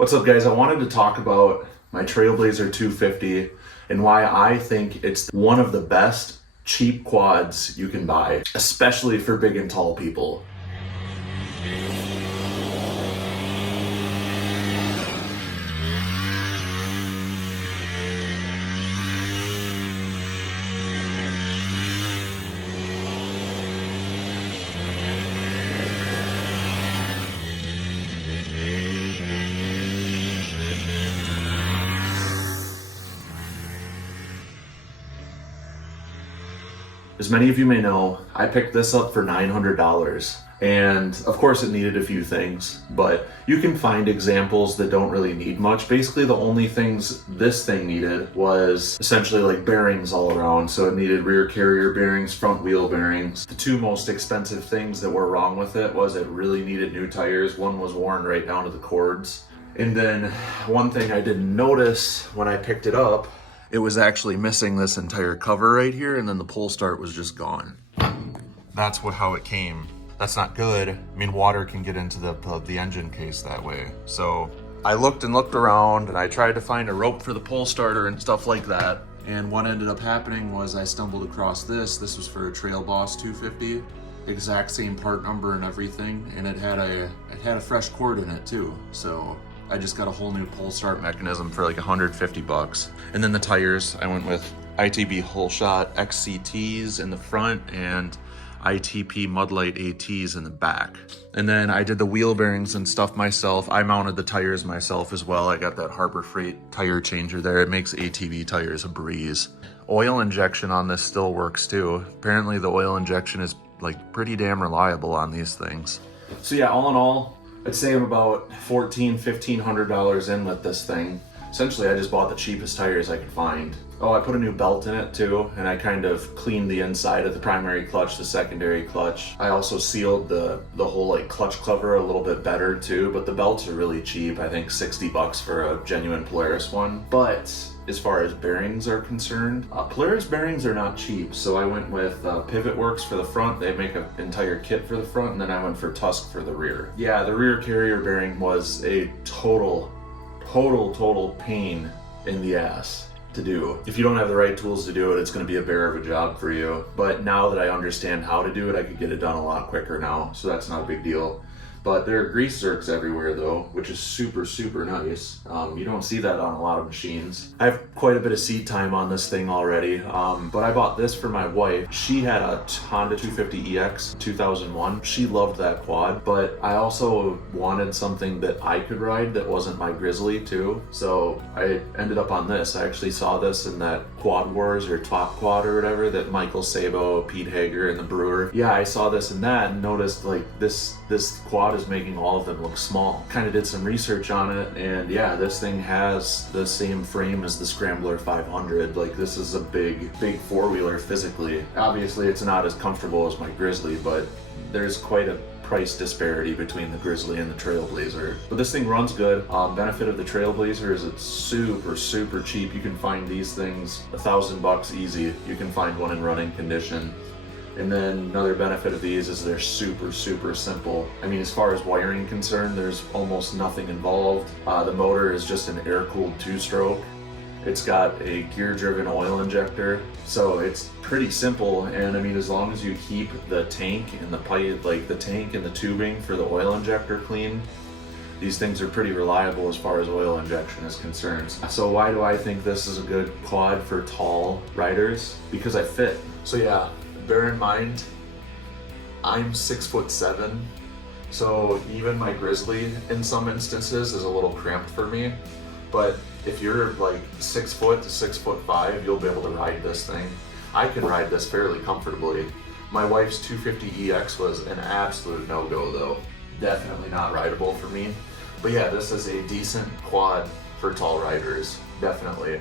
What's up, guys? I wanted to talk about my Trailblazer 250 and why I think it's one of the best cheap quads you can buy, especially for big and tall people. As many of you may know, I picked this up for $900, and of course it needed a few things, but you can find examples that don't really need much. Basically the only things this thing needed was essentially like bearings all around. So it needed rear carrier bearings, front wheel bearings. The two most expensive things that were wrong with it was it really needed new tires. One was worn right down to the cords. And then one thing I didn't notice when I picked it up, it was actually missing this entire cover right here, and then the pull start was just gone. That's how it came. That's not good. I mean, water can get into the engine case that way. So I looked and looked around, and I tried to find a rope for the pull starter and stuff like that. And what ended up happening was I stumbled across this. This was for a Trail Boss 250, exact same part number and everything, and it had a fresh cord in it too. So I just got a whole new pull start mechanism for like 150 bucks. And then the tires, I went with ITP holeshot XCTs in the front and ITP Mudlite ATs in the back. And then I did the wheel bearings and stuff myself. I mounted the tires myself as well. I got that Harbor Freight tire changer there. It makes ATV tires a breeze. Oil injection on this still works too. Apparently the oil injection is like pretty damn reliable on these things. So yeah, all in all, I'd say I'm about $1,500 in with this thing. Essentially, I just bought the cheapest tires I could find. Oh, I put a new belt in it too, and I kind of cleaned the inside of the primary clutch, the secondary clutch. I also sealed the whole like clutch cover a little bit better too, but the belts are really cheap. I think 60 bucks for a genuine Polaris one. But as far as bearings are concerned, Polaris bearings are not cheap, so I went with Pivot Works for the front. They make an entire kit for the front, and then I went for Tusk for the rear. Yeah, the rear carrier bearing was a total pain in the ass to do. If you don't have the right tools to do it, it's going to be a bear of a job for you. But now that I understand how to do it, I could get it done a lot quicker now, so that's not a big deal. But there are grease zerks everywhere though, which is super nice. You don't see that on a lot of machines. I have quite a bit of seat time on this thing already, but I bought this for my wife. She had a Honda 250EX 2001. She loved that quad, but I also wanted something that I could ride that wasn't my Grizzly too. So I ended up on this. I actually saw this in that Quad Wars or Top Quad or whatever that Michael Sabo, Pete Hager, and the Brewer. Yeah, I saw this in that and noticed like this quad is making all of them look small. Kind of did some research on it, and yeah, this thing has the same frame as the Scrambler 500. Like, this is a big four-wheeler physically. Obviously it's not as comfortable as my Grizzly, but there's quite a price disparity between the Grizzly and the Trailblazer. But this thing runs good. Benefit of the Trailblazer is it's super cheap. You can find these things $1,000 easy. You can find one in running condition. And then another benefit of these is they're super simple. I mean, as far as wiring concerned, there's almost nothing involved. The motor is just an air-cooled 2-stroke. It's got a gear-driven oil injector, so it's pretty simple. And I mean, as long as you keep the tank and the pipe, like the tank and the tubing for the oil injector clean, these things are pretty reliable as far as oil injection is concerned. So why do I think this is a good quad for tall riders? Because I fit. So yeah, bear in mind, I'm 6'7", so even my Grizzly in some instances is a little cramped for me. But if you're like 6 foot to 6'5", you'll be able to ride this thing. I can ride this fairly comfortably. My wife's 250EX was an absolute no-go though. Definitely not rideable for me. But yeah, this is a decent quad for tall riders, definitely.